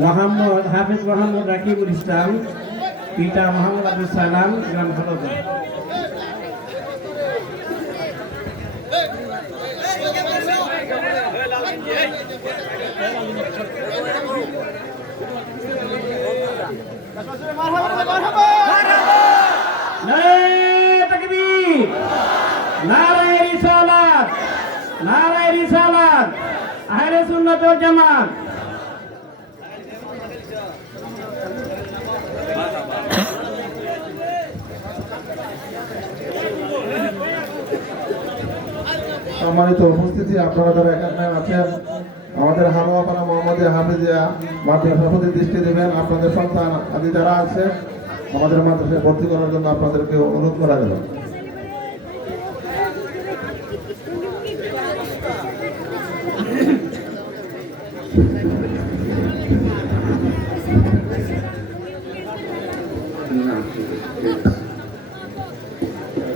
মোহাম্মদ হাফিজ মোহাম্মদ রাকিবুল ইসলাম, পিতা মোহাম্মদ আব্দুল সালাম, গ্রাম ভালোগা। নারায়ে রিসালাত, নারায়ে রিসালাত, আহলে সুন্নাত ওয়াল জামাত। সম্মানিত উপস্থিতি, আপনারা যারা এখানে আছেন, আমাদের হালুয়াপাড়া মোহাম্মদিয়া হাফিজিয়া মাদ্রাসার প্রতি দৃষ্টি দেবেন। আপনাদের সন্তান আদি যারা আছে আমাদের মাদ্রাসায় ভর্তি করার জন্য আপনাদেরকে অনুরোধ করা গেল। না